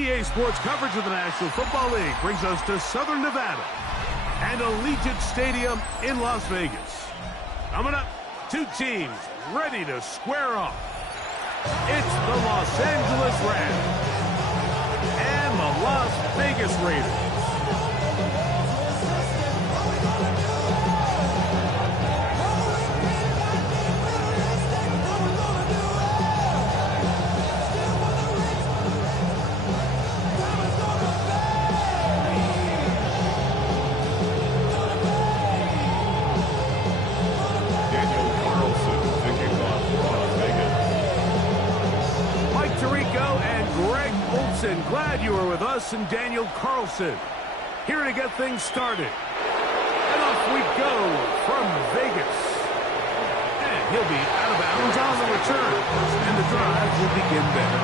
EA Sports coverage of the National Football League brings us to Southern Nevada and Allegiant Stadium in Las Vegas. Coming up, two teams ready to square off. It's the Los Angeles Rams and the Las Vegas Raiders. Glad you were with us and Daniel Carlson here to get things started. And off we go from Vegas. And he'll be out of bounds on the return. And the drive will begin there.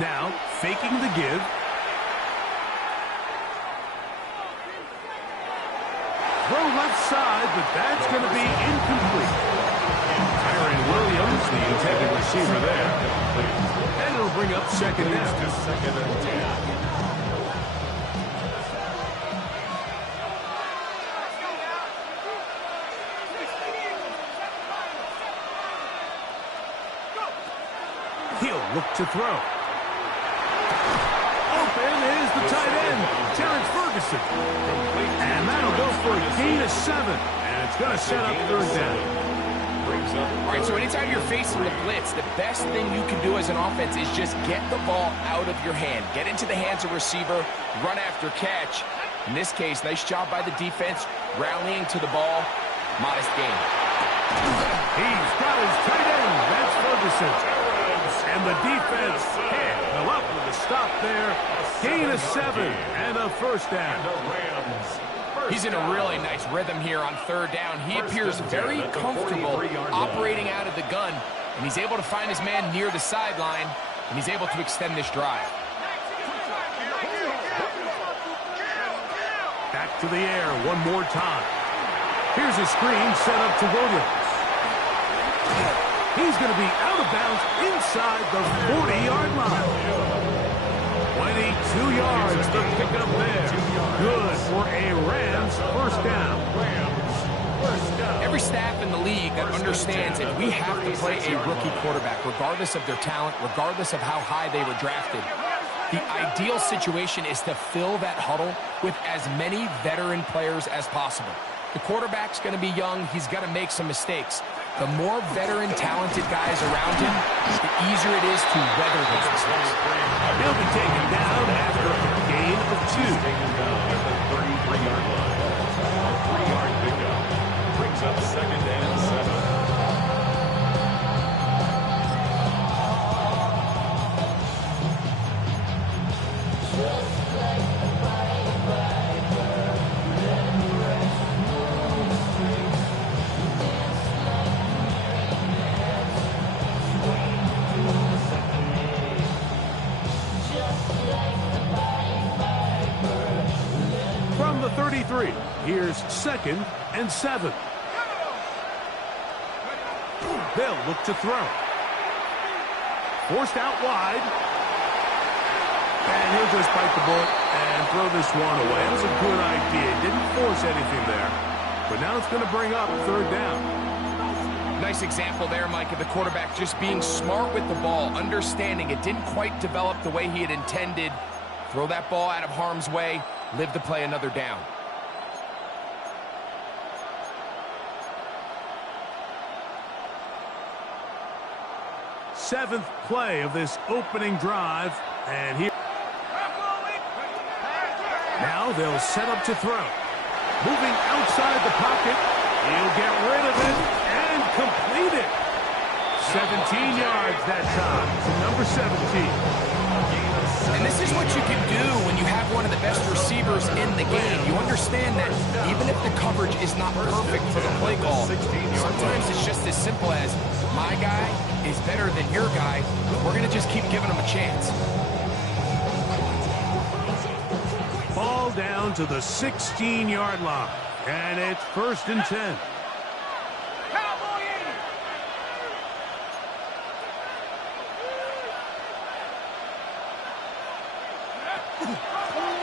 Now, faking the give. Throw left side, but that's going to be incomplete. Tyron Williams, the intended receiver there. And it'll bring up second down. Second and 10. He'll look to throw. Open is the tight end, Terrence Ferguson. And that'll go for a gain of 7. And it's going to set up third down. All right, so anytime you're facing the blitz, the best thing you can do as an offense is just get the ball out of your hand. Get into the hands of receiver, run after catch. In this case, nice job by the defense, rallying to the ball. Modest gain. He's got his tight end. That's Ferguson. And the defense can't up with a stop there. Gain of 7 and a first down. He's in a really nice rhythm here on third down. He appears very comfortable operating out of the gun, and he's able to find his man near the sideline, and he's able to extend this drive. Back to the air one more time. Here's a screen set up to Williams. He's going to be out of bounds inside the 40-yard line. 22 yards to pick up there. Good for a Rams first down. Every staff in the league that understands that we have to play a rookie quarterback, regardless of their talent, regardless of how high they were drafted. The ideal situation is to fill that huddle with as many veteran players as possible. The quarterback's going to be young. He's going to make some mistakes. The more veteran, talented guys around him, the easier it is to weather those mistakes. He'll be taken down after a gain of 2. At the 33-yard line. A 3-yard pickup brings up second and 7. From the 33, here's second and 7. They'll look to throw. Forced out wide. And he'll just bite the bullet and throw this one away. It was a good idea. Didn't force anything there. But now it's going to bring up third down. Nice example there, Mike, of the quarterback just being smart with the ball, understanding it didn't quite develop the way he had intended. Throw that ball out of harm's way, live to play another down. Seventh play of this opening drive, and here now they'll set up to throw. Moving outside the pocket, he'll get rid of it and complete it. 17 yards that time to number 17. And this this is what you can do when you have one of the best receivers in the game. You understand that even if the coverage is not perfect for the play call, sometimes it's just as simple as, my guy is better than your guy, we're going to just keep giving him a chance. Ball down to the 16-yard line, and it's 1st and 10.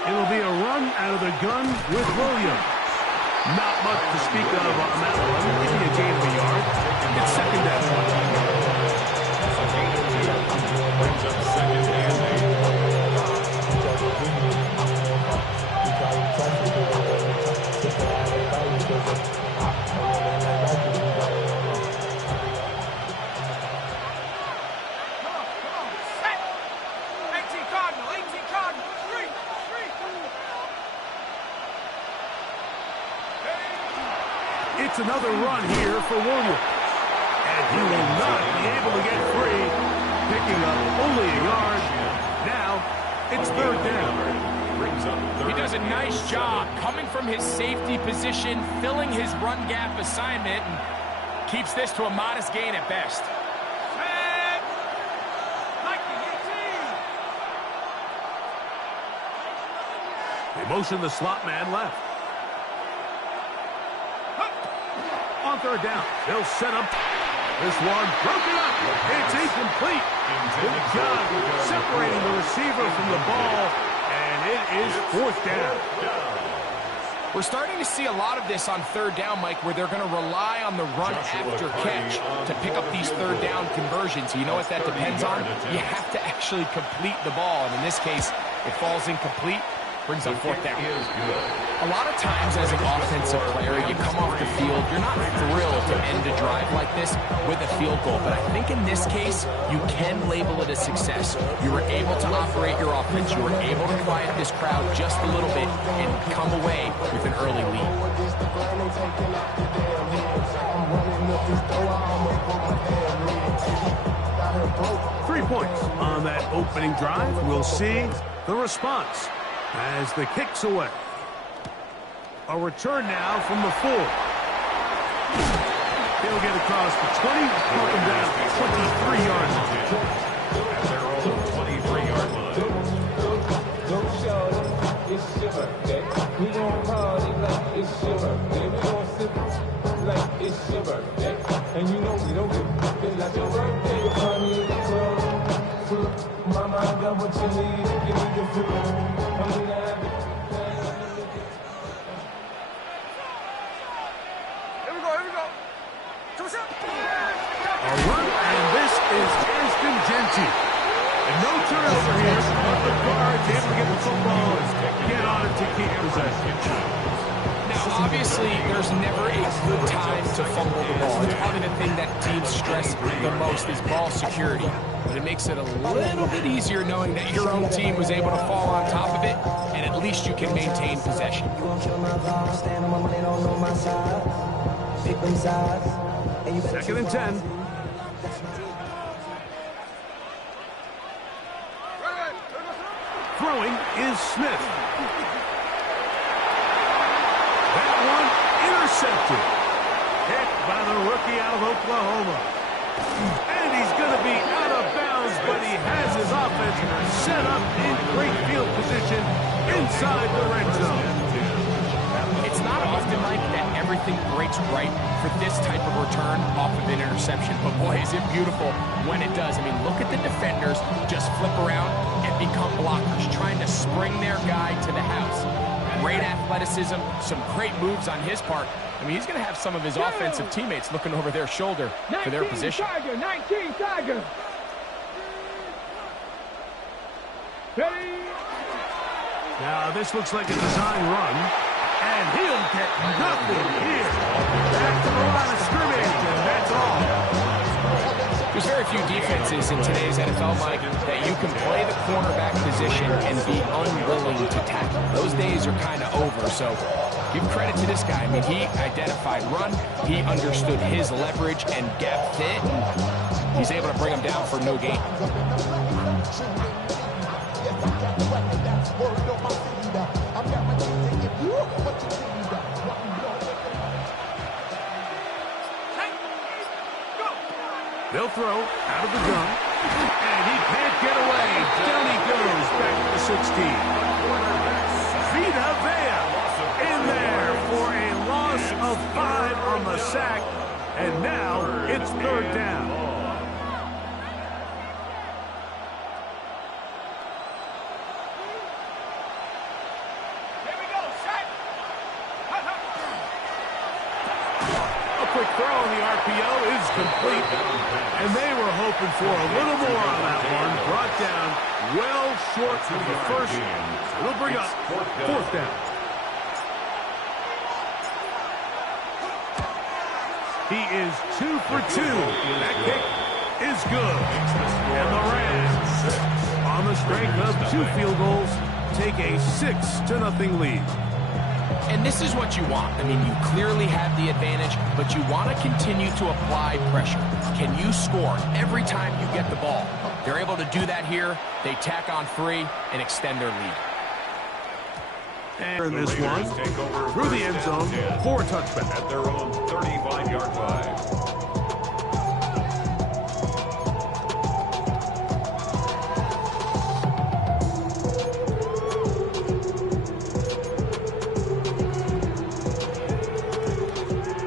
It'll be a run out of the gun with Williams. Not much to speak of on that one. Maybe a gain of a yard. It's 2nd down. Brings up 2nd and 8. It's another run here for Williams. And he will not be able to get free. Picking up only a yard. Now, it's 3rd down. He does a nice job coming from his safety position, filling his run gap assignment, and keeps this to a modest gain at best. They motion the slot man left. On 3rd down, they'll set up. This one broken up. It's incomplete. Good job separating the receiver from the ball, and it is 4th down. We're starting to see a lot of this on 3rd down, Mike, where they're going to rely on the run after catch to pick up these 3rd down conversions. You know what that depends on? You have to actually complete the ball, and in this case, it falls incomplete. Brings up 4th down. A lot of times as an offensive player, you come off the field, you're not thrilled to end a drive like this with a field goal. But I think in this case, you can label it a success. You were able to operate your offense. You were able to quiet this crowd just a little bit and come away with an early lead. 3 points on that opening drive. We'll see the response as the kick's away. A return now from the 4. He'll get across the 20, pump him down 23-yard line. At their own 23-yard line. Don't show it's your birthday. We gon' party like it's your birthday. We gon' sip like it's your birthday. And you know we don't give it like your birthday. You're funny in the club. Mama, I got what you need. Give me the food. I'm gonna have it. A run, and this is Ashton Genty. And no turnover here, but the guard's able to get the football and get on it to keep possession. Now, obviously, there's never a good time to fumble the ball. It's probably the thing that teams stress the most is ball security. But it makes it a little bit easier knowing that your own team was able to fall on top of it, and at least you can maintain possession. 2nd and 10. Throwing is Smith. That one intercepted. Hit by the rookie out of Oklahoma. And he's going to be out of bounds, but he has his offense set up in great field position inside the red zone. It's not often, Mike, that everything breaks right for this type of return off of an interception. But boy, is it beautiful when it does. I mean, look at the defenders just flip around and become blockers, trying to spring their guy to the house. Great athleticism, some great moves on his part. I mean, he's going to have some of his offensive teammates looking over their shoulder for their position. 19 Tiger. Now, this looks like a design run, and he'll get nothing here. Back to the line of scrimmage, and that's all. There's very few defenses in today's NFL, Mike, that you can play the cornerback position and be unwilling to tackle. Those days are kind of over, so give credit to this guy. I mean, he identified run, he understood his leverage and gap fit, and he's able to bring him down for no gain. They'll throw out of the gun, and he can't get away. Down he goes, back to the 16. Vita Vea in there for a loss of 5 on the sack, and now it's third down. Quick throw on the RPO is complete, and they were hoping for a little more on that one. Brought down well short of the first. It'll bring up fourth down. He is 2 for 2. That kick is good. And the Rams, on the strength of 2 field goals, take a 6-0 lead. And this is what you want. I mean, you clearly have the advantage, but you want to continue to apply pressure. Can you score every time you get the ball? They're able to do that here. They tack on 3 and extend their lead. And this one, through the end zone, for a touchback. At their own 35-yard line.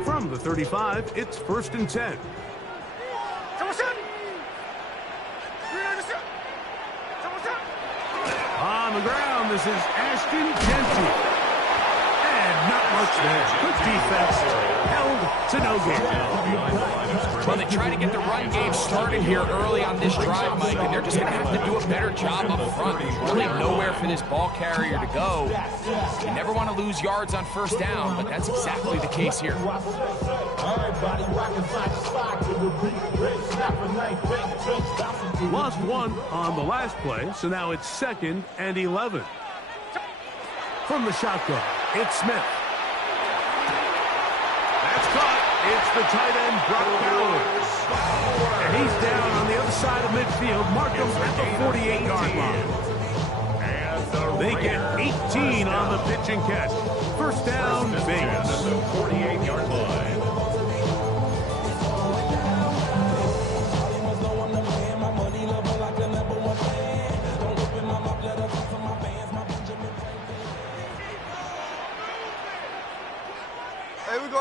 From the 35, it's 1st and 10. On the ground, this is Ashton Genty. And not much there. Good defense. Held to no gain. Well, they try to get the run game started here early on this drive, Mike, and they're just going to have to do a better job up front. There's really nowhere for this ball carrier to go. You never want to lose yards on first down, but that's exactly the case here. Lost 1 on the last play, so now it's 2nd and 11. From the shotgun, it's Smith. That's caught. It's the tight end, Brock Bowers. And he's down on the other side of midfield. Markham at the 48-yard line. They get 18 on the pitch and catch. First down, Vegas. 48-yard line. Here we go.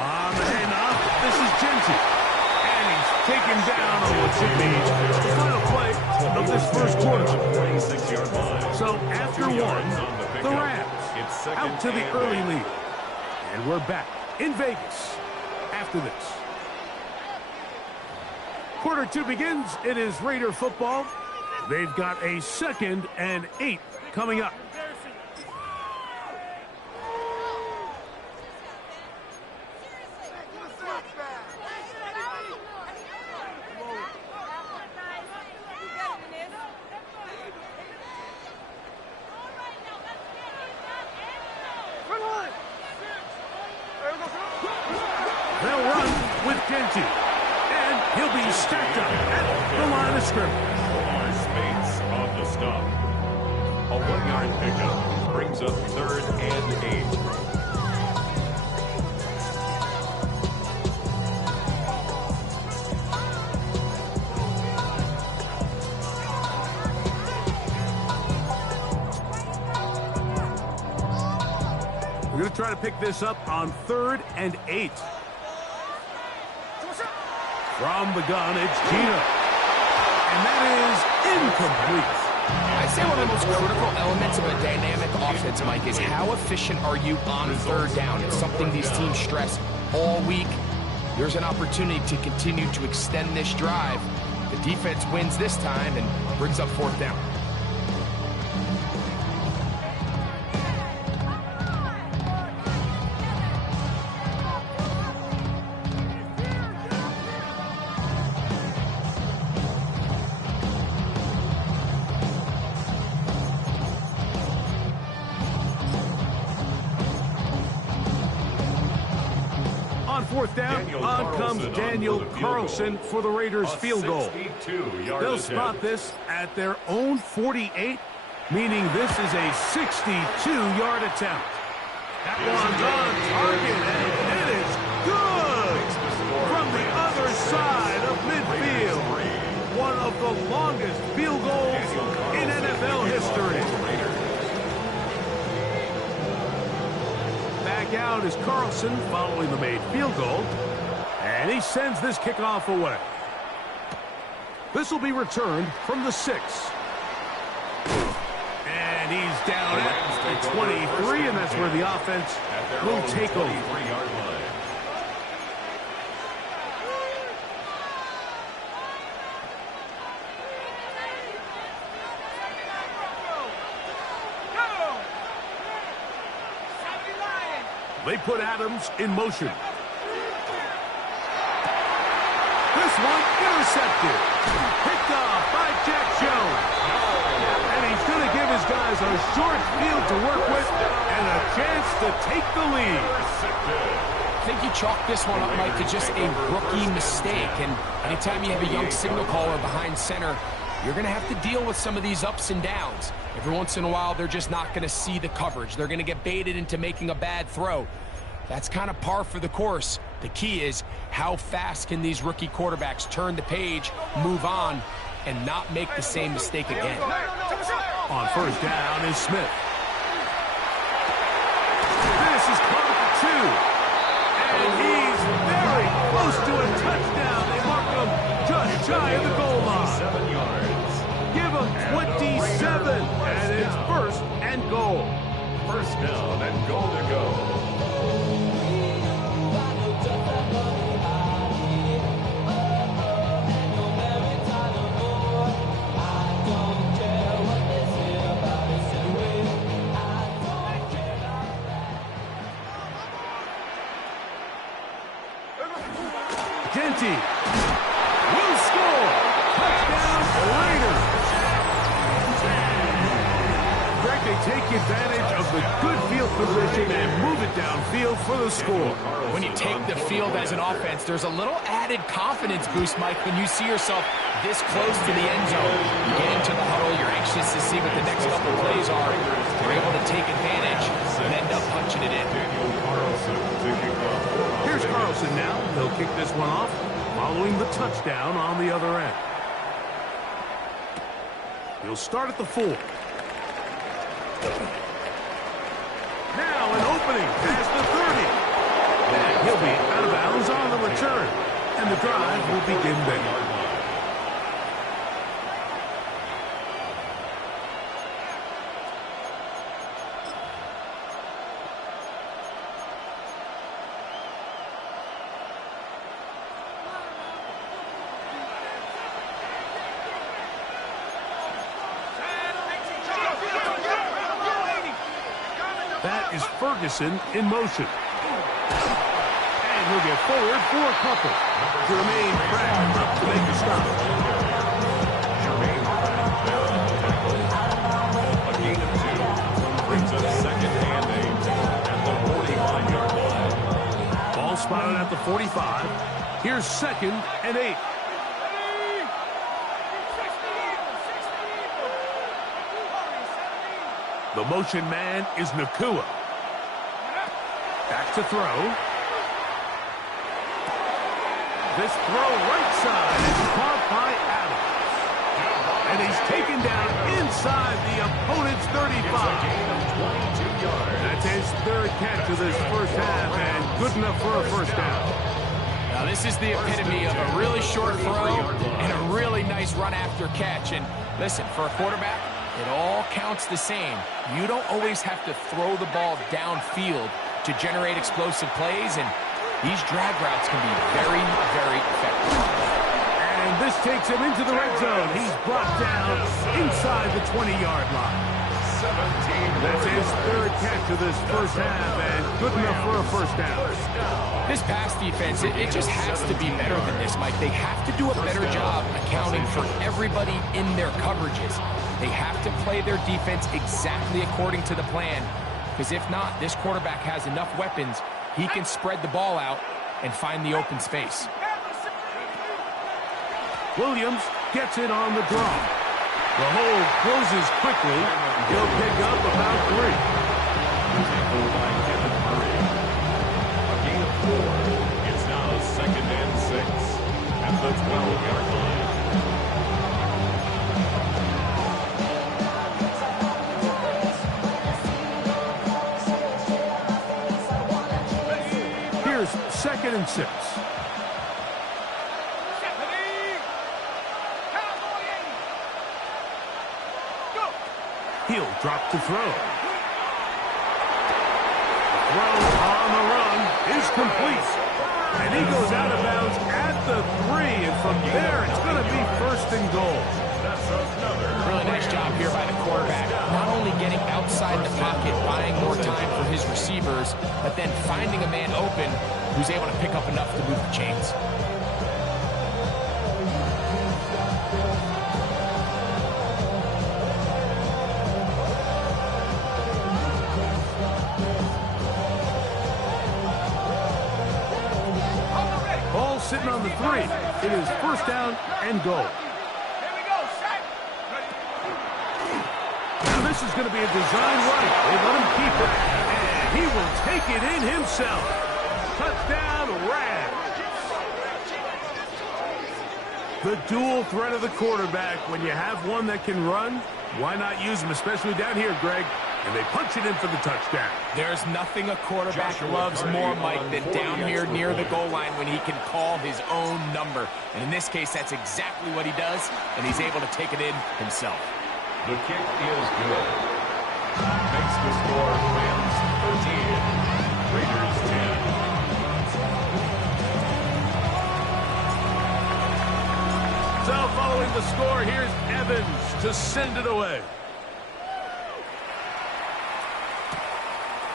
On the handoff, this is Genty. And he's taken down on what should be the final play of this first quarter. So after 1, the Rams out to the early lead. And we're back in Vegas after this. Quarter 2 begins. It is Raider football. They've got a 2nd and 8 coming up. They'll run with Genty. And he'll be stacked up at the line of scrimmage. Space on the stop. A 1-yard pickup brings up 3rd and 8. We're going to try to pick this up on 3rd and 8. From the gun, it's Gino. And that is incomplete. I'd say one of the most critical elements of a dynamic offense, Mike, is how efficient are you on 3rd down? It's something these teams stress all week. There's an opportunity to continue to extend this drive. The defense wins this time and brings up 4th down. fourth down, on comes Daniel Carlson for the Raiders field goal. They'll spot this at their own 48, meaning this is a 62-yard attempt. That one's on target, and it is good from the other side of midfield. One of the longest field goals in NFL history. Back out is Carlson following the made field goal, and he sends this kickoff away. This will be returned from the 6. And he's down at the 23, and that's where the offense will take over. They put Adams in motion. This one intercepted. Picked off by Jack Jones. And he's going to give his guys a short field to work with and a chance to take the lead. I think you chalk this one up, Mike, to just a rookie mistake. And anytime you have a young signal caller behind center, you're going to have to deal with some of these ups and downs. Every once in a while, they're just not going to see the coverage. They're going to get baited into making a bad throw. That's kind of par for the course. The key is how fast can these rookie quarterbacks turn the page, move on, and not make the same mistake again. On first down is Smith. This is caught for 2. And he's very close to a touchdown. They mark him just shy of the goal line. 7 yards. Give him 27, and it's first and goal. First down and goal to go. Genty will score. Touchdown, Raiders. Greg, they take advantage of the good field position and move it downfield for the score. When you take the field as an offense, there's a little added confidence boost, Mike, when you see yourself this close to the end zone. You get into the huddle, you're anxious to see what the next couple plays are. You're able to take advantage and end up punching it in. Here's Carlson now. He'll kick this one off, following the touchdown on the other end. He'll start at the 4. Now an opening past the 30. And he'll be out of bounds on the return. And the drive will begin there. That is Ferguson in motion. And he'll get forward for a couple. Jermaine Pratt to make the stop. A gain of 2 brings us second and 8 at the 45-yard line. Ball spotted at the 45. Here's second and 8. The motion man is Nakua. Back to throw. This throw right side is caught by Adams. And he's taken down inside the opponent's 35. That's his third catch of this first half, and good enough for a first down. Now this is the epitome of a really short throw and a really nice run after catch. And listen, for a quarterback, it all counts the same. You don't always have to throw the ball downfield to generate explosive plays, and these drag routes can be very, very effective. And this takes him into the red zone. He's brought down inside the 20-yard line. That's his third catch of this first half, and good enough for a first down. This pass defense, it just has to be better than this, Mike. They have to do a better job accounting for everybody in their coverages. They have to play their defense exactly according to the plan, because if not, this quarterback has enough weapons. He can spread the ball out and find the open space. Williams gets it on the draw. The hold closes quickly. He'll pick up about 3. Tackle by Kevin Murray. A gain of 4. It's now 2nd and 6 at the 12-yard line. Here's 2nd and 6. He'll drop to throw. Throw on the run is complete. And he goes out of bounds at the 3. And from there, it's going to be 1st and goal. Really nice job here by the quarterback. Not only getting outside the pocket, buying more time for his receivers, but then finding a man open who's able to pick up enough to move the chains. Ball sitting on the 3. It is 1st down and goal. Now this is going to be a design run. They let him keep it, and he will take it in himself. Touchdown, Rams. The dual threat of the quarterback. When you have one that can run, why not use him, especially down here, Greg? And they punch it in for the touchdown. There's nothing a quarterback loves more, Mike, than down here near the goal line when he can call his own number. And in this case, that's exactly what he does, and he's able to take it in himself. The kick is good. Makes the score Rams 13, Raiders 10. So following the score, here's Evans to send it away.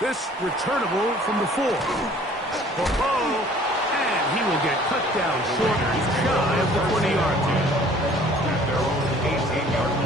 This returnable from the 4. And he will get cut down short, shy of the 20-yard line. At their own 18-yard line.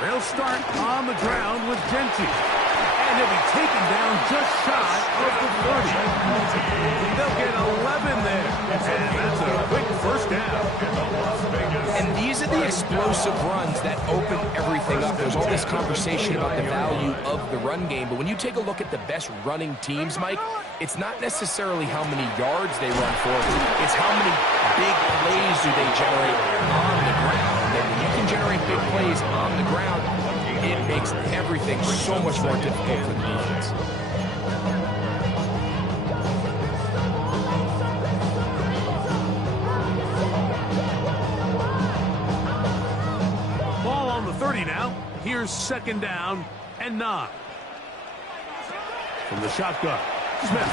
They'll start on the ground with Genty. And he'll be taken down just shy of the 30. They'll get 11 there. And that's a quick 1st down. And these are the explosive runs that open everything up. There's all this conversation about the value of the run game, but when you take a look at the best running teams, Mike, it's not necessarily how many yards they run for, it's how many big plays do they generate on the ground. And when you can generate big plays on the ground, it makes everything so much more difficult for the defense. Ball on the 30 now. Here's 2nd down and 9. From the shotgun, Smith.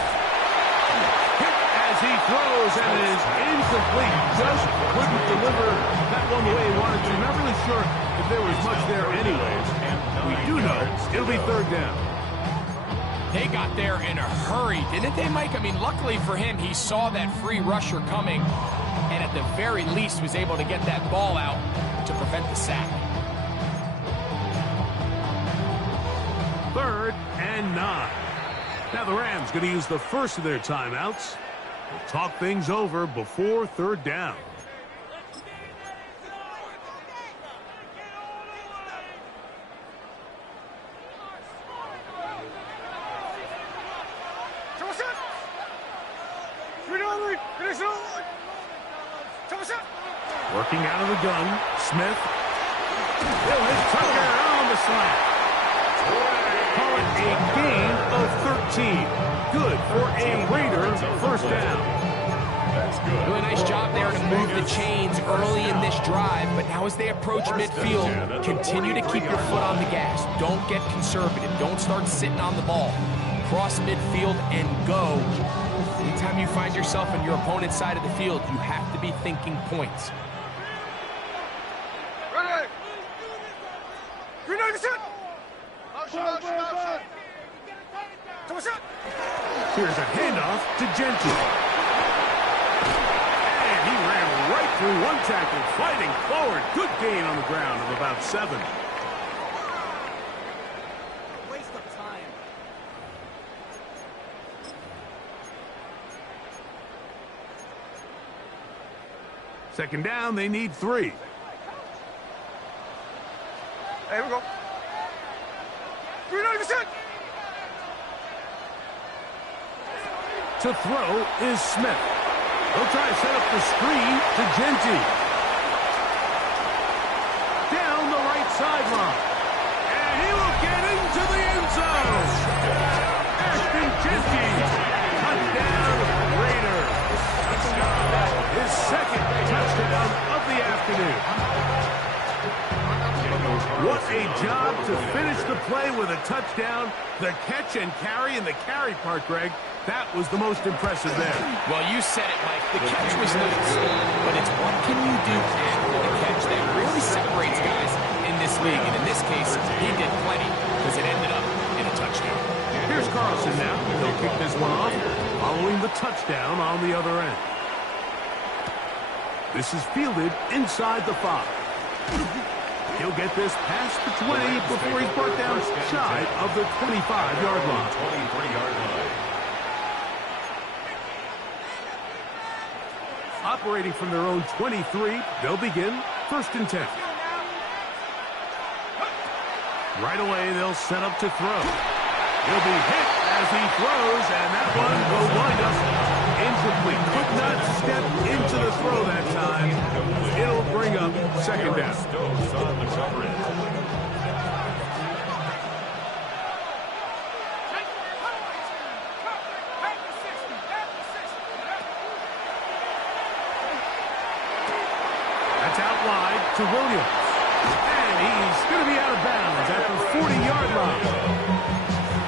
Hit as he throws, and it is incomplete. Just couldn't deliver that one the way he wanted to. Not really sure if there was much there anyways. We do know it'll be 3rd down. They got there in a hurry, didn't they, Mike? I mean, luckily for him, he saw that free rusher coming, and at the very least was able to get that ball out to prevent the sack. 3rd and 9. Now the Rams going to use the first of their timeouts. We'll talk things over before 3rd down. Working out of the gun, Smith. He'll hit Tucker on the slant. Call it a gain of 13. Good for a Raider 1st down. That's good. Really nice job there to move the chains early in this drive, but now as they approach midfield, continue to keep your foot on the gas. Don't get conservative. Don't start sitting on the ball. Cross midfield and go. Anytime you find yourself on your opponent's side of the field, you have to be thinking points. Here's a handoff to Genti. And he ran right through one tackle, fighting forward. Good gain on the ground of about 7. Waste of time. Second down, they need 3. Here we go. To throw is Smith. He'll try to set up the screen to Genti. Down the right sideline. And he will get into the end zone. Ashton Genti. Touchdown, Raiders. His second touchdown of the afternoon. What a job to finish the play with a touchdown. The catch and carry, and the carry part, Greg, that was the most impressive there. Well, you said it, Mike. The catch was nice, but it's what can you do after the catch that really separates guys in this league. And in this case, he did plenty because it ended up in a touchdown. Here's Carlson now. He'll kick this one off, following the touchdown on the other end. This is fielded inside the 5. He'll get this past the 20 before he's brought down shy of the 25-yard line. 23-yard line. Operating from their own 23, they'll begin 1st and 10. Right away, they'll set up to throw. He'll be hit as he throws, and that one will wind up incomplete. Could not step into the throw that time. It'll bring up 2nd down. Stokes on the coverage. That's out wide to Williams. And he's going to be out of bounds at the 40-yard line.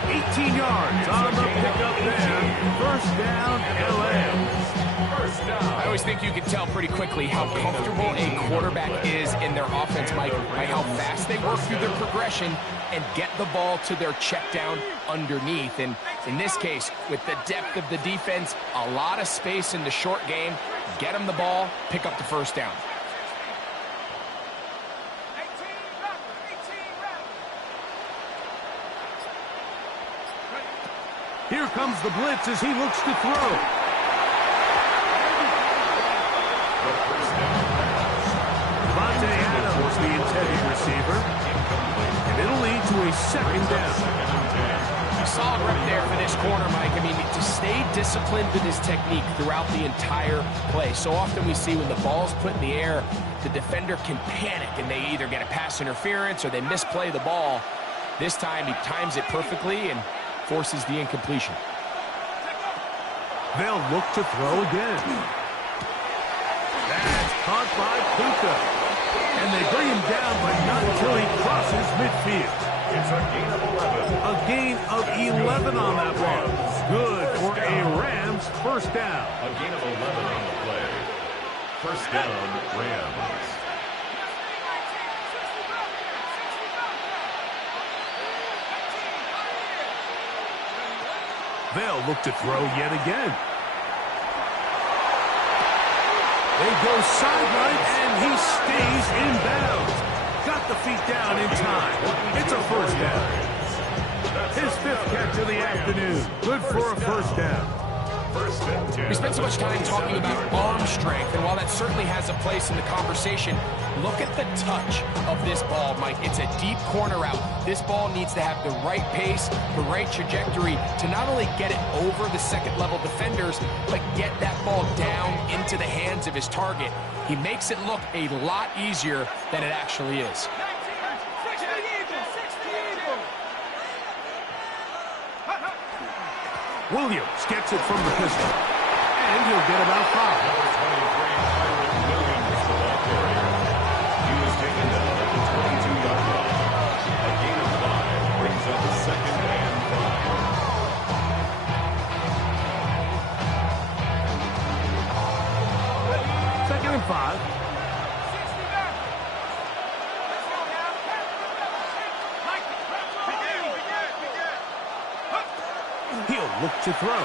18 yards on the pickup there. 1st down, LA. 1st down. I always think you can tell pretty quickly how comfortable a quarterback is in their offense, Mike, by how fast they work through their progression and get the ball to their check down underneath. And in this case, with the depth of the defense, a lot of space in the short game, get them the ball, pick up the 1st down. Here comes the blitz as he looks to throw. Devontae Adams, the intended receiver. And it'll lead to a 2nd down. Solid rep there for this corner, Mike. I mean, to stay disciplined with his technique throughout the entire play. So often we see when the ball's put in the air, the defender can panic and they either get a pass interference or they misplay the ball. This time he times it perfectly and forces the incompletion. They'll look to throw again. That's caught by Puka. And they bring him down, but not until he crosses midfield. It's a gain of 11. A gain of 11 on that one. Good for a Rams 1st down. A gain of 11 on the play. 1st down, Rams. They'll look to throw yet again. They go sideline, and he stays in bounds. Got the feet down in time. It's a 1st down. His 5th catch of the afternoon. Good for a 1st down. We spent so much time talking about arm strength, and while that certainly has a place in the conversation, look at the touch of this ball, Mike. It's a deep corner route. This ball needs to have the right pace, the right trajectory to not only get it over the 2nd-level defenders, but get that ball down into the hands of his target. He makes it look a lot easier than it actually is. Williams gets it from the pistol, and he'll get about 5. Number 23, Kyron Williams, the ball carrier. He was taken down at the 22-yard line. A gain of 5 brings up a 2nd and 5. 2nd and 5. look to throw.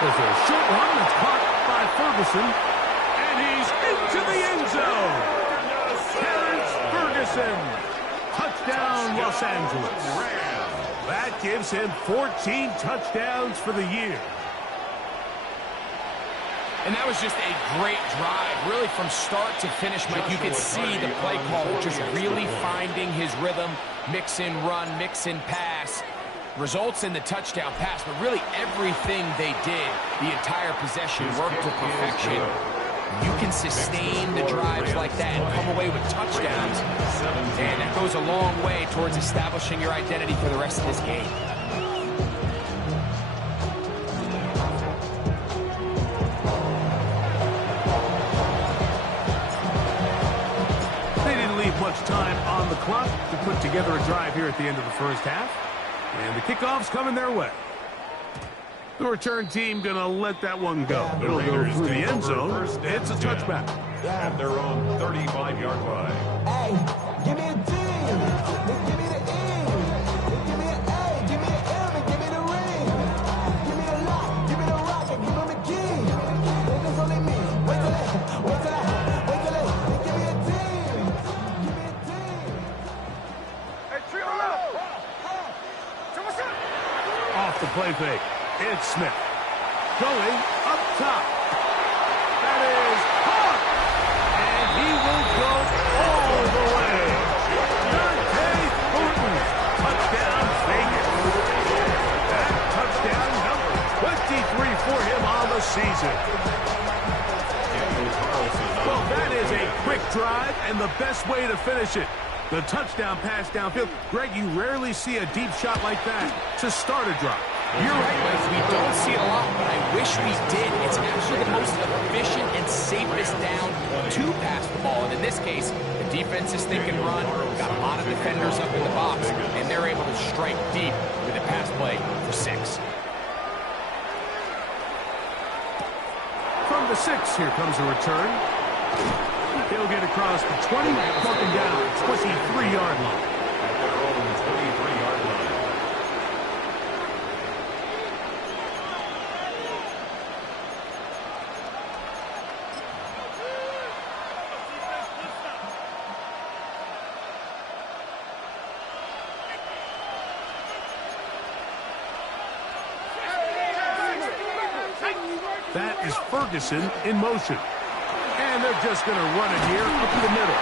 There's a short one that's caught by Ferguson. And he's into the end zone. Terrence Ferguson. Touchdown, Los Angeles. That gives him 14 touchdowns for the year. And that was just a great drive, really from start to finish, Mike. You could see the play caller just really finding his rhythm, mix in run, mix in pass. Results in the touchdown pass, but really everything they did, the entire possession worked to perfection. You can sustain the drives like that and come away with touchdowns, and that goes a long way towards establishing your identity for the rest of this game. They didn't leave much time on the clock to put together a drive here at the end of the first half. And the kickoff's coming their way. The return team going to let that one go. It'll go through the end zone. It's a touchback. At their own 35-yard line. Hey, give me a D. Give me the E. Give me an A. Give me an M. And give me the ring. Give me the lock. Give me the rock. And give them the key. There's only me. Wait till give me a D. Give me a D. Hey, trio left. Off the play fake. It's Smith. Going up top. That is caught. And he will go all the way. Dante Thornton. Touchdown Vegas. That touchdown number 23 for him on the season. Well, that is a quick drive and the best way to finish it. The touchdown pass downfield. Greg, you rarely see a deep shot like that to start a drive. You're right, Mike. We don't see it a lot, but I wish we did. It's actually the most efficient and safest down to pass the ball. And in this case, the defense is thinking run, got a lot of defenders up in the box, and they're able to strike deep with a pass play for 6. From the 6, here comes a return. He'll get across the 20, walking down the 23-yard line. At their own 23-yard line. That is Ferguson in motion. And they're just going to run it here up the middle.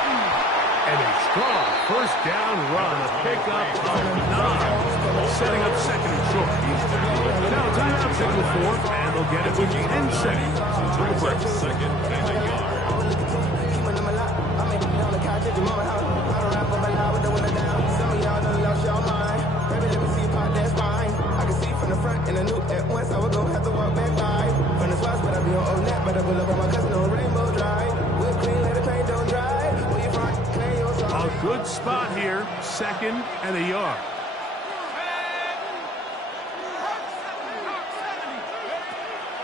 And a strong first down run, a pickup of 9, setting up second and short. Now timeout signal for, and they'll get it with 10 seconds until the break. Second and a yard. And I knew at once I was gonna have to walk back by. From the spots, but I be on old net, but I pull up on my cousin on Rainbow Drive. We'll clean, let the paint don't dry. Where you from? Clean your side. A good spot here, second and a yard.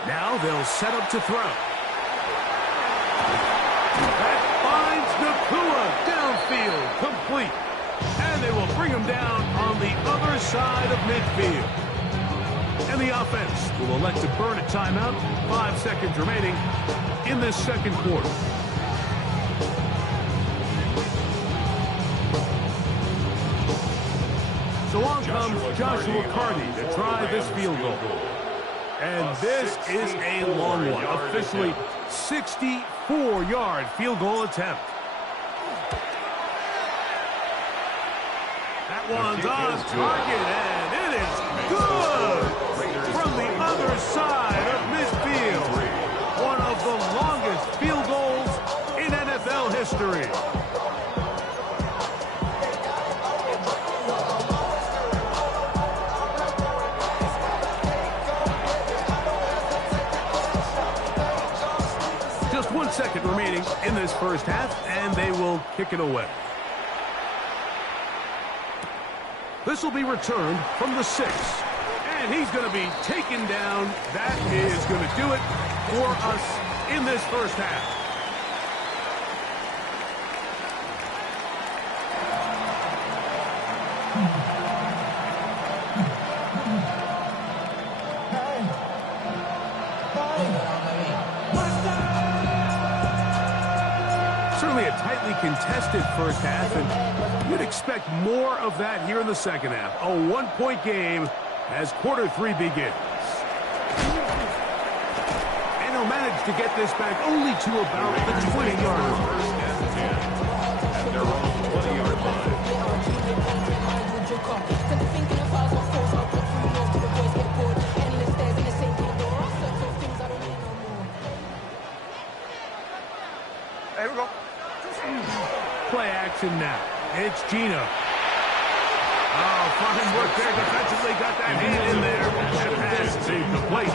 Now they'll set up to throw. That finds Nakua downfield, complete. And they will bring him down on the other side of midfield. And the offense will elect to burn a timeout. 5 seconds remaining in this second quarter. So on comes Joshua Carney to try this field goal. And this is a long one. Officially 64-yard field goal attempt. That one's on target, and it is good! From the other side of midfield. One of the longest field goals in NFL history. Just 1 second remaining in this first half, and they will kick it away. This will be returned from the 6. And he's going to be taken down. That is going to do it for us in this first half. contested first half, and you'd expect more of that here in the second half. A one-point game as quarter 3 begins. And he'll manage to get this back only to about the 20-yard line. First and 10 at their own 20-yard line. Here we go. Play action now. It's Gino. Oh, fine work there defensively. Got that hand in there. That pass is incomplete.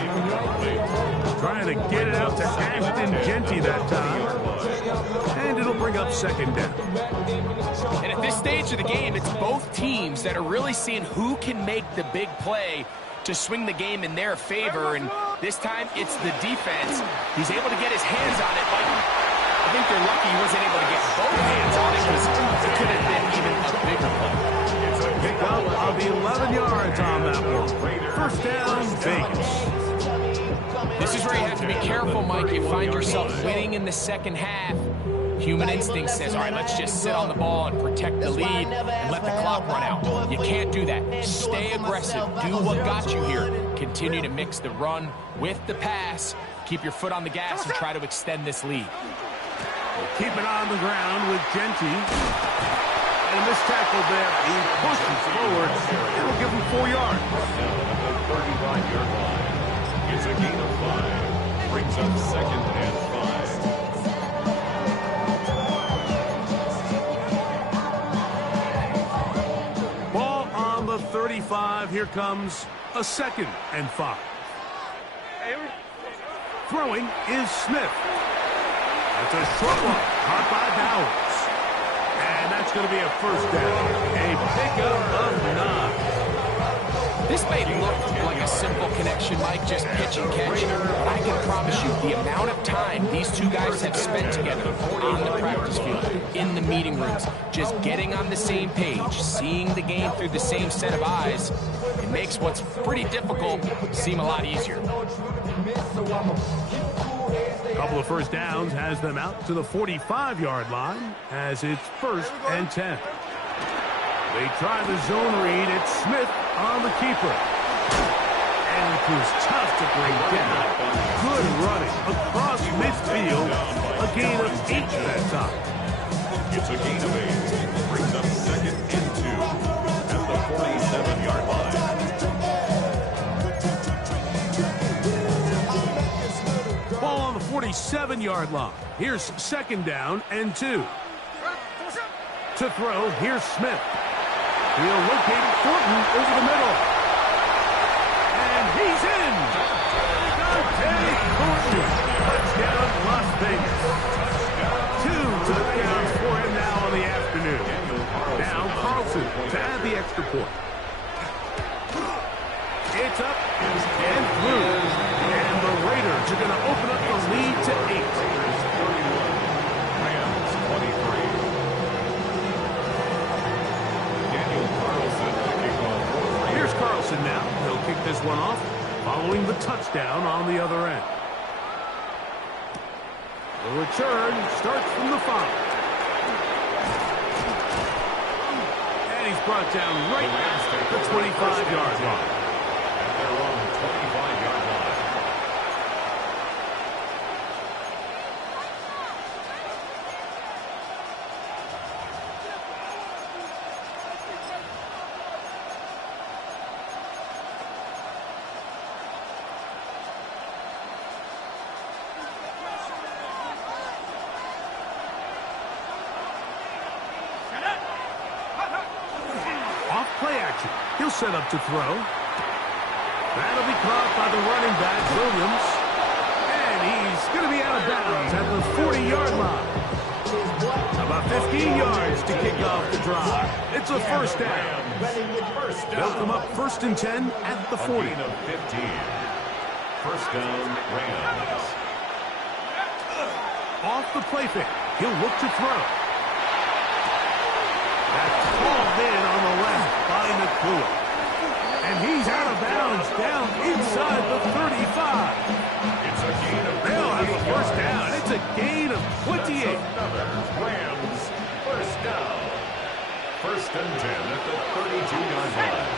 Trying to get it out to Ashton Genty that time. And it'll bring up second down. And at this stage of the game, it's both teams that are really seeing who can make the big play to swing the game in their favor. And this time, it's the defense. He's able to get his hands on it. I think they're lucky he wasn't able to get both hands on it because it could have been even a bigger play. It's a pickup of 11 yards on that one. First down, Vegas. This is where you have to be careful, Mike. You find yourself winning in the second half. Human instinct says, all right, let's just sit on the ball and protect the lead and let the clock run out. You can't do that. Stay aggressive. Do what got you here. Continue to mix the run with the pass. Keep your foot on the gas and try to extend this lead. Keep it on the ground with Genty. And this tackle there, he pushes forward. It'll give him 4 yards. Now at the 35-yard line. It's a gain of 5. Brings up second and 5. Ball on the 35. Here comes a second and 5. Throwing is Smith. That's a short one, caught by Bowers. And that's going to be a first down. A pickup of 9. This may look like a simple connection, Mike, just pitch and catch. But I can promise you, the amount of time these two guys have spent together on the practice field, in the meeting rooms, just getting on the same page, seeing the game through the same set of eyes, it makes what's pretty difficult seem a lot easier. A couple of first downs has them out to the 45-yard line as it's first and 10. They try the zone read. It's Smith on the keeper. And it was tough to bring down. Good running across midfield. A gain of 8 that time. It's a gain of 8. Brings up second and 2 at the 47-yard line. Ball on the 47-yard line. Here's second down and 2. To throw, here's Smith. He'll locate Thornton over the middle. And he's in. Dante Thornton. Touchdown, Las Vegas. 2 touchdowns for him now in the afternoon. Now Carlson to add the extra point. It's up and through. And the Raiders are going to open up the lead to 8. Rams 23. Daniel Carlson to kick off. Here's Carlson now. He'll kick this one off following the touchdown on the other end. The return starts from the 5. And he's brought down right at the 25-yard line. At their own 25-yard line. Off play action. He'll set up to throw. That'll be caught by the running back, Williams. And he's going to be out of bounds at the 40-yard line. About 15 yards to kick off the drive. It's a first down. They'll come up first and 10 at the 40. A gain of 15. First down, Rams. Off the play fake. He'll look to throw. That's called in on the left by McClure. And he's out of bounds down inside the 35. It's a gain of They'll have a first down. It's a gain of 28. another Rams First and 10 at the 32-yard line.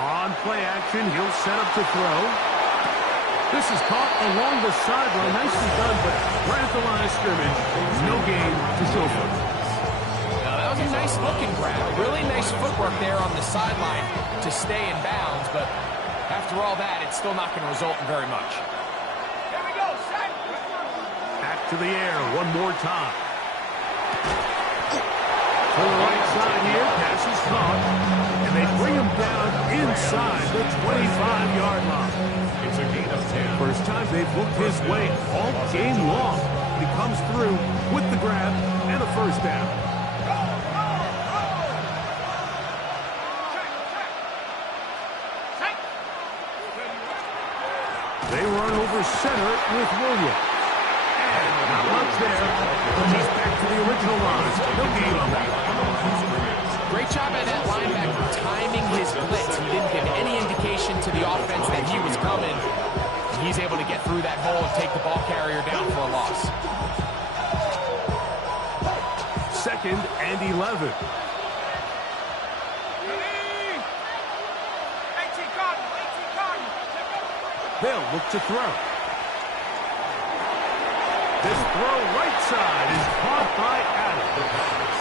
On play action, he'll set up to throw. This is caught along the sideline. Nicely done, but right at the line of scrimmage, no gain to show for it. Now, that was a nice looking grab. Really nice footwork there on the sideline to stay in bounds, but after all that, it's still not going to result in very much. Here we go, set. Back to the air one more time. To the right side here, pass is caught, and they bring him down inside the 25-yard line. It's a gain of 10. First time they've looked his way all game long. He comes through with the grab and a first down. They run over center with Williams. And not much there. He's back to the original line. No gain on that. Great job by that linebacker timing his blitz. He didn't give any indication to the offense that he was coming. He's able to get through that hole and take the ball carrier down for a loss. Second and 11. They'll look to throw. This throw right side is caught by Adams.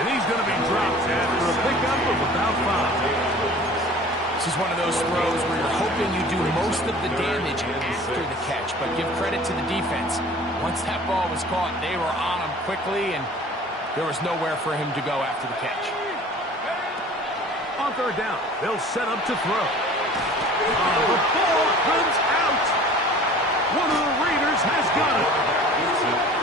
And he's going to be dropped after a pickup of about 5. This is one of those throws where you're hoping you do most of the damage after the catch, but give credit to the defense. Once that ball was caught, they were on him quickly, and there was nowhere for him to go after the catch. On third down, they'll set up to throw. The ball comes out. One of the Raiders has got it.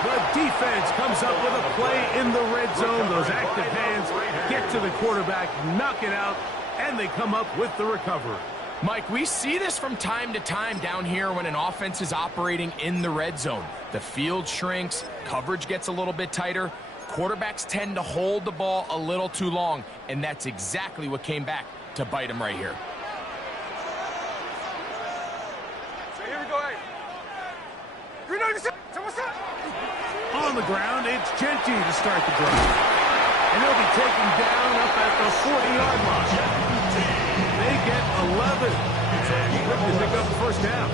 The defense comes up with a play in the red zone. Those active hands get to the quarterback, knock it out, and they come up with the recovery. Mike, we see this from time to time down here when an offense is operating in the red zone. The field shrinks, coverage gets a little bit tighter. Quarterbacks tend to hold the ball a little too long, and that's exactly what came back to bite him right here. Here we go, hey. On the ground, it's Genty to start the drive. And he'll be taken down up at the 40-yard line. They get 11. To pick up the first down.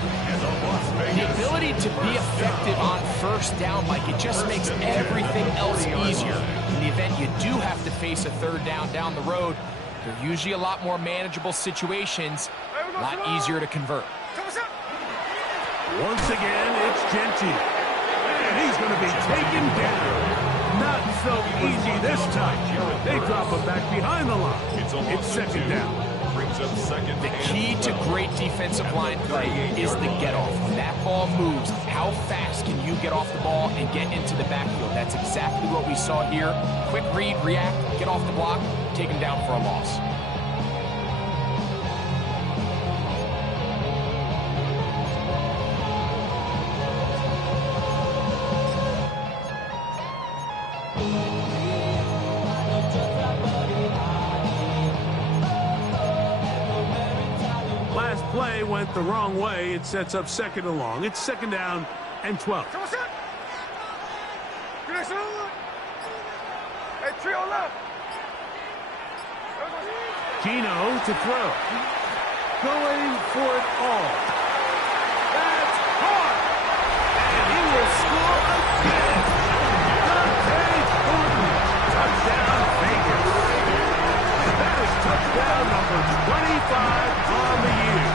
The ability to be effective on first down, Mike, it just makes everything else easier. In the event you do have to face a third down the road, they're usually a lot more manageable situations, a lot easier to convert. Once again, it's Genty. And he's going to be taken down. Not so easy this time. They drop him back behind the line. It's second down. The key to great defensive line play is the get-off. When that ball moves, how fast can you get off the ball and get into the backfield? That's exactly what we saw here. Quick read, react, get off the block, take him down for a loss. Play went the wrong way. It sets up second and long. It's second down and 12. Gino to throw. Going for it all. That's caught. And he will score again. Touchdown Vegas. That is touchdown number 25 on the year.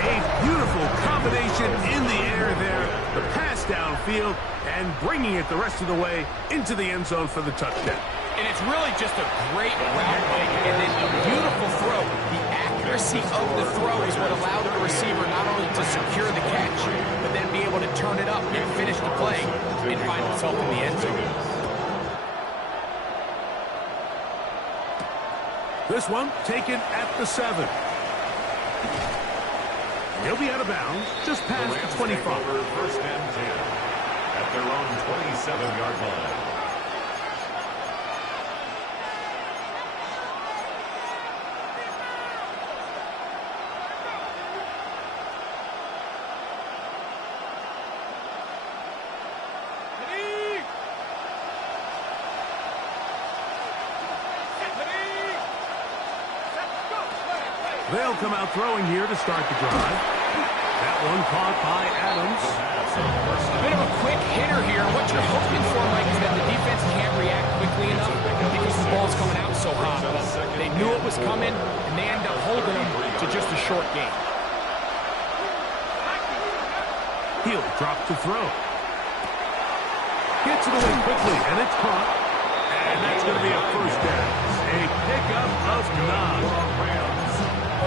A beautiful combination in the air there. The pass downfield and bringing it the rest of the way into the end zone for the touchdown. And it's really just a great route, Mike, and then a beautiful throw. The accuracy of the throw is what allowed the receiver not only to secure the catch, but then be able to turn it up and finish the play and find himself in the end zone. This one taken at the 7. He'll be out of bounds just past the 25. First and 10 at their own 27-yard line. They'll come out throwing here to start the drive. That one caught by Adams. A bit of a quick hitter here. What you're hoping for, Mike, is that the defense can't react quickly enough because the ball's coming out so hot. But they knew it was coming, and they end up holding them to just a short game. He'll drop to throw. Gets it away quickly, and it's caught. And that's going to be a first down. A pickup of 9.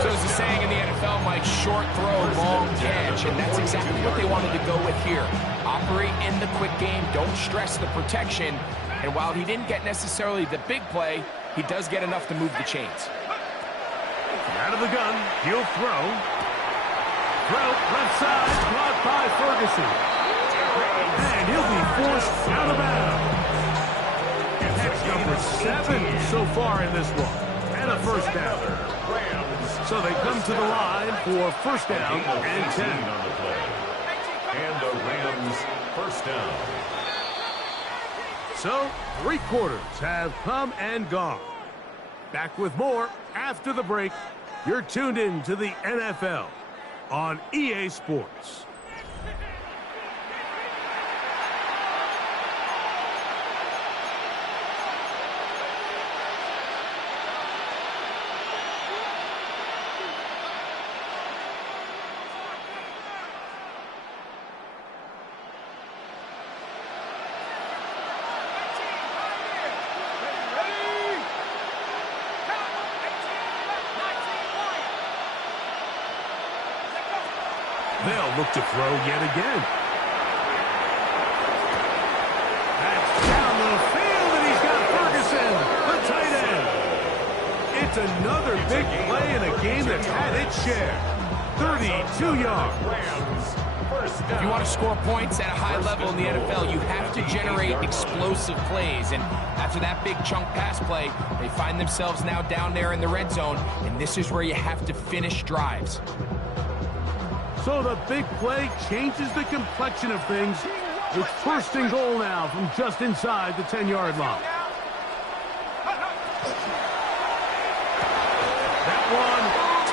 So as the saying in the NFL, Mike, short throw, long catch, and that's exactly what they wanted to go with here. Operate in the quick game, don't stress the protection, and while he didn't get necessarily the big play, he does get enough to move the chains. Out of the gun, he'll throw. Throw, left side, caught by Ferguson. And he'll be forced out of bounds. That's number 7 so far in this one, and a first down. So they come to the line for first down and 10. On the play. And the Rams first down. So 3 quarters have come and gone. Back with more after the break. You're tuned in to the NFL on EA Sports. They'll look to throw yet again. That's down the field, and he's got Ferguson, the tight end. It's another big play in a game that's had its share. 32 yards. If you want to score points at a high level in the NFL, you have to generate explosive plays. And after that big chunk pass play, they find themselves now down there in the red zone, and this is where you have to finish drives. So the big play changes the complexion of things. It's first and goal now from just inside the 10-yard line. That one,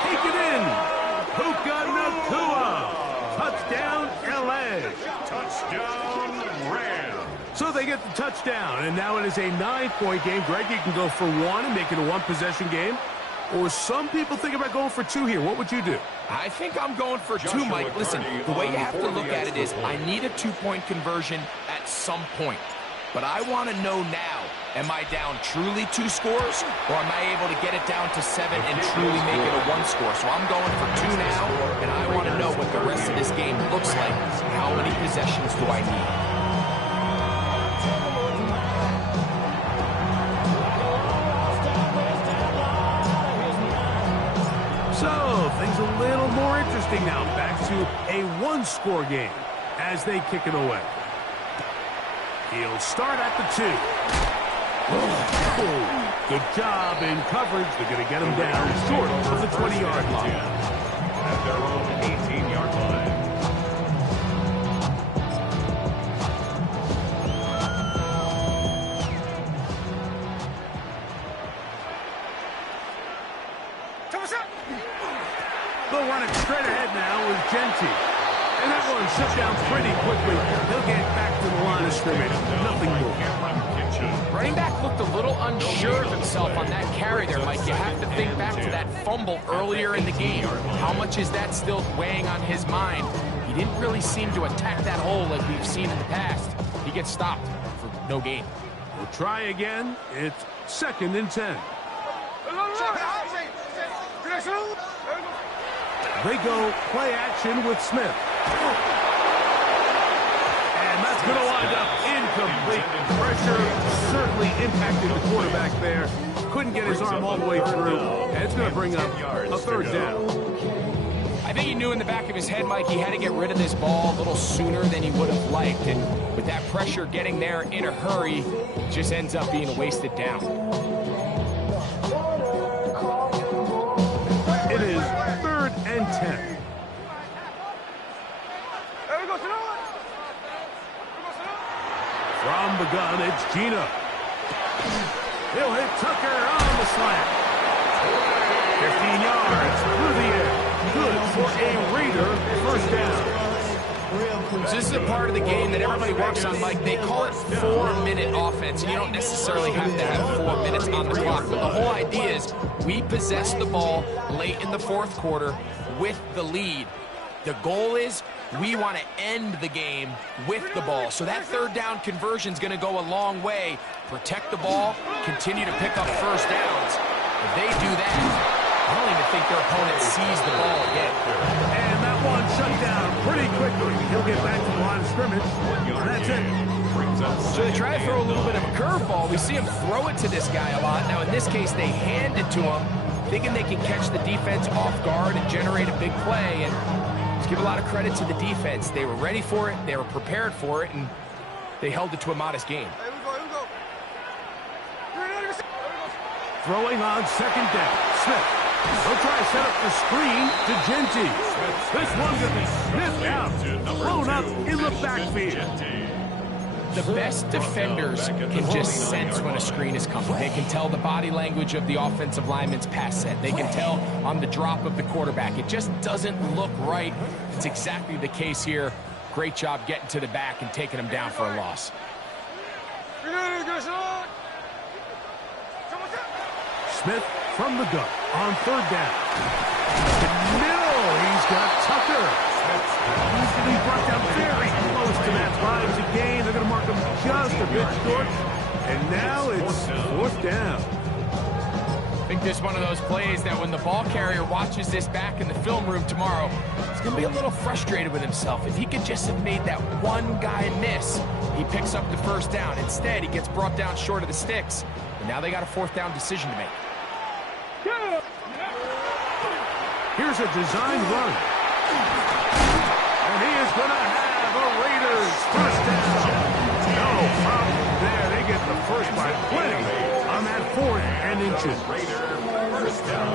take it in. Puka Nacua. Touchdown, L.A. Touchdown, Rams. So they get the touchdown, and now it is a 9-point game. Greg, you can go for 1 and make it a 1-possession game. Or some people think about going for 2 here. What would you do? I think I'm going for 2, Mike. Listen, the way you have to look at it is I need a 2-point conversion at some point. But I want to know now, am I down truly 2 scores, or am I able to get it down to 7 and truly make it a 1 score? So I'm going for 2 now, and I want to know what the rest of this game looks like. How many possessions do I need? So, things a little more interesting now. Back to a 1-score game as they kick it away. He'll start at the 2. Oh, good job in coverage. They're going to get him down short of the 20-yard line. At their own 18-yard line. They'll run it straight ahead now with Genty. And that one shut down pretty quickly. He'll get back to the line of scrimmage. Nothing more. Running back looked a little unsure of himself on that carry there, Mike. You have to think back to that fumble earlier in the game. How much is that still weighing on his mind? He didn't really seem to attack that hole like we've seen in the past. He gets stopped for no gain. We'll try again. It's 2nd and 10. They go play action with Smith. And that's going to wind up incomplete. Pressure certainly impacted the quarterback there. Couldn't get his arm all the way through. And it's going to bring up a 3rd down. I think he knew in the back of his head, Mike, he had to get rid of this ball a little sooner than he would have liked. And with that pressure getting there in a hurry, it just ends up being a wasted down. It is 3rd and 10. From the gun, it's Gino. He'll hit Tucker on the slant. 15 yards through the air. Good for a Raider first down. So this is a part of the game that everybody works on, Mike. They call it 4-minute offense, and you don't necessarily have to have 4 minutes on the clock. But the whole idea is we possess the ball late in the fourth quarter with the lead. The goal is we want to end the game with the ball. So that third down conversion is going to go a long way. Protect the ball, continue to pick up first downs. If they do that, I don't even think their opponent sees the ball again. And that one shut down pretty quickly. He'll get back to the line of scrimmage, and that's it. So they try to throw a little bit of a curveball. We see him throw it to this guy a lot. Now, in this case, they hand it to him, thinking they can catch the defense off guard and generate a big play. And let's give a lot of credit to the defense. They were ready for it, they were prepared for it, and they held it to a modest game. Throwing on second down. Smith. He'll try to set up the screen to Genty. This one's going to be sniffed out. Thrown up in the backfield. The best defenders can just sense when a screen is coming. They can tell the body language of the offensive lineman's pass set. They can tell on the drop of the quarterback. It just doesn't look right. It's exactly the case here. Great job getting to the back and taking him down for a loss. Smith from the gun on third down. Middle, he's got Tucker. He's going to be brought down very close to that 5 gain. They're going to mark him just a bit short. And now it's fourth down. I think this is one of those plays that when the ball carrier watches this back in the film room tomorrow, he's going to be a little frustrated with himself. If he could just have made that one guy miss, he picks up the first down. Instead, he gets brought down short of the sticks. And now they got a fourth down decision to make. Here's a design run. And he is going to have a Raiders first down. No problem there. They get the first by plenty on that 4th and inches.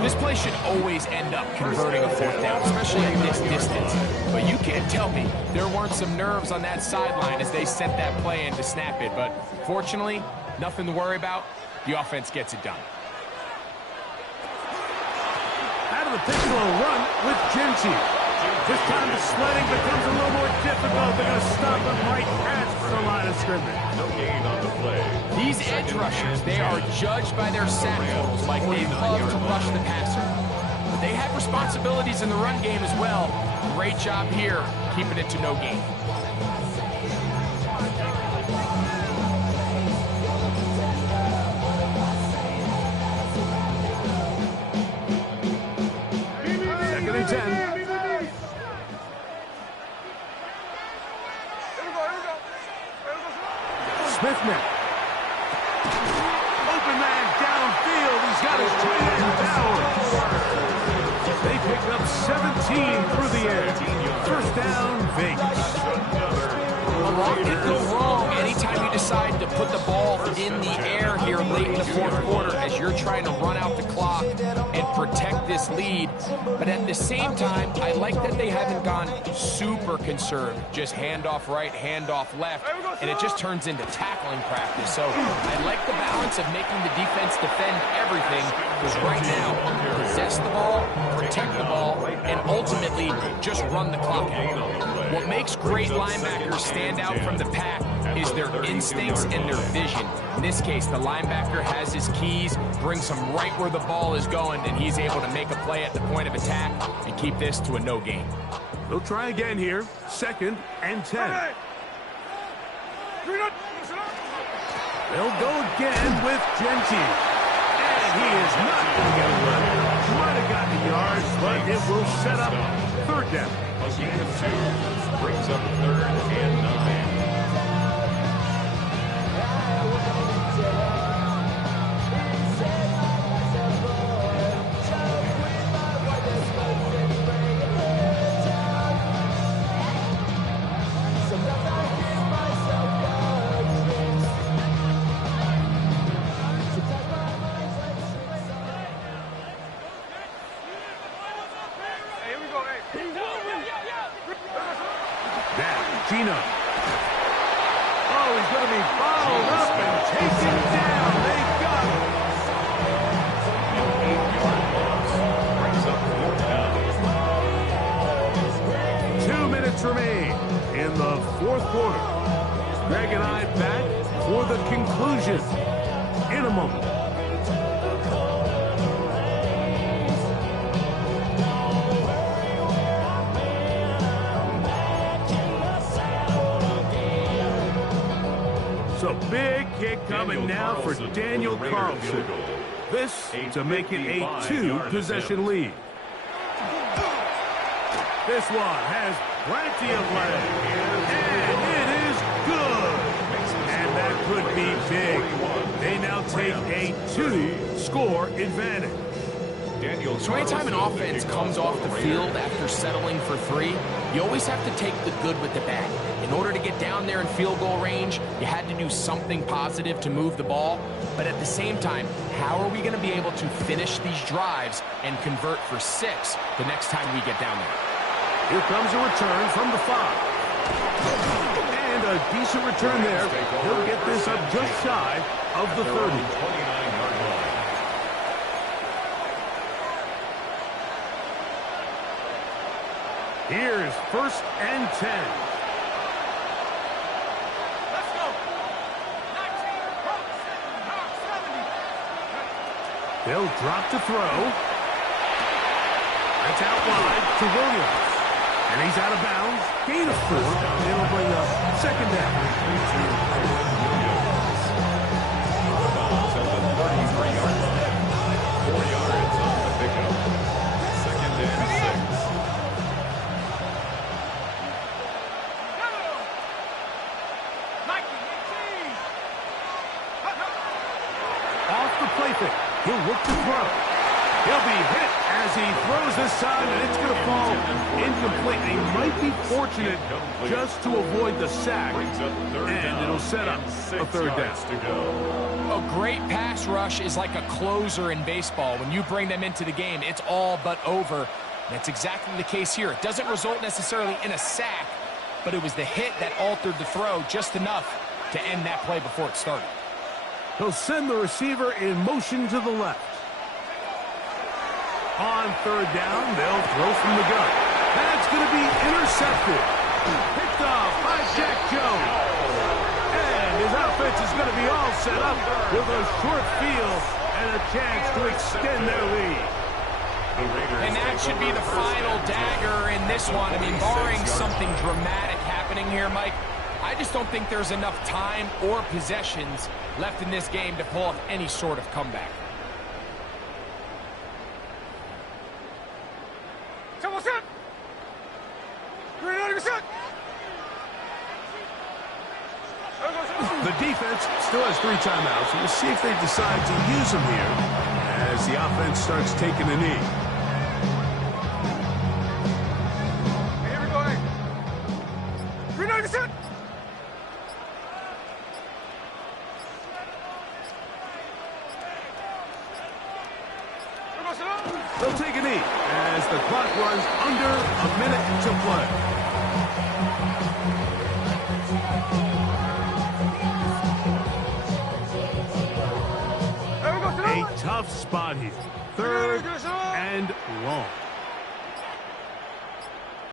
This play should always end up converting a fourth down, especially at this distance. But you can't tell me there weren't some nerves on that sideline as they sent that play in to snap it. But fortunately, nothing to worry about. The offense gets it done. Out of the pistol run with Genty. This time the sledding becomes a little more difficult. They're going to stop him right at the line of scrimmage. No gain on the play. These edge rushers, they are judged by their sack totals. Like they love to rush the passer. But they have responsibilities in the run game as well. Great job here, keeping it to no gain. Second and 10. Smith now. Open man downfield. He's got his tight end down. They pick up 17 through the air. First down, Vegas. A lot can go wrong anytime you decide to put the ball in the air here late in the fourth quarter as you're trying to run out the clock and protect this lead. But at the same time, I like that they haven't gone super conserved. Just handoff right, handoff left, and it just turns into tackling practice. So I like the balance of making the defense defend everything, because right now, possess the ball, protect the ball, and ultimately just run the clock out. What makes great linebackers stand out from the pack is their instincts and their vision. In this case, the linebacker has his keys, brings him right where the ball is going, and he's able to make a play at the point of attack and keep this to a no gain. They'll try again here. Second and 10. They'll go again with Genty. And he is not going to get away. Might have gotten the yards, but it will set up third down. A gain of 2 brings up 3rd and 9. Gino. Oh, he's going to be bottled up and taken down. They got him. drive back for the conclusion in a moment. So big kick coming now for Daniel Carlson. This to make it a two-possession lead. This one has plenty of leg, and it is good. And that could be big. They now take a two-score advantage. So anytime an offense comes off the field after settling for three, you always have to take the good with the bad. In order to get down there in field goal range, you had to do something positive to move the ball. But at the same time, how are we going to be able to finish these drives and convert for 6 the next time we get down there? Here comes a return from the 5. And a decent return there. He'll get this up just shy of the 30. 29-yard line. Here's 1st and 10. Let's go. 19, 70. They'll drop to throw. That's out wide to Williams. And he's out of bounds. Gain of 4. It'll bring up 2nd down. Bounds at the 33-yard line. 4 yards on the pickup. 2nd and 6. Off the play fake. He'll look to throw. He'll be hit as he throws this time, and it's going to fall incomplete. He might be fortunate just to avoid the sack, and it'll set up a 3rd down. To go. A great pass rush is like a closer in baseball. When you bring them into the game, it's all but over. That's exactly the case here. It doesn't result necessarily in a sack, but it was the hit that altered the throw just enough to end that play before it started. He'll send the receiver in motion to the left. On 3rd down, they'll throw from the gun. That's going to be intercepted. Picked off by Jack Jones. And his offense is going to be all set up with a short field and a chance to extend their lead. And that should be the final dagger in this one. I mean, barring something dramatic happening here, Mike, I just don't think there's enough time or possessions left in this game to pull off any sort of comeback. The defense still has 3 timeouts. We'll see if they decide to use them here as the offense starts taking a knee. Here we go. 397. They'll take a knee as the clock runs under a minute to play. A tough spot here. 3rd and long.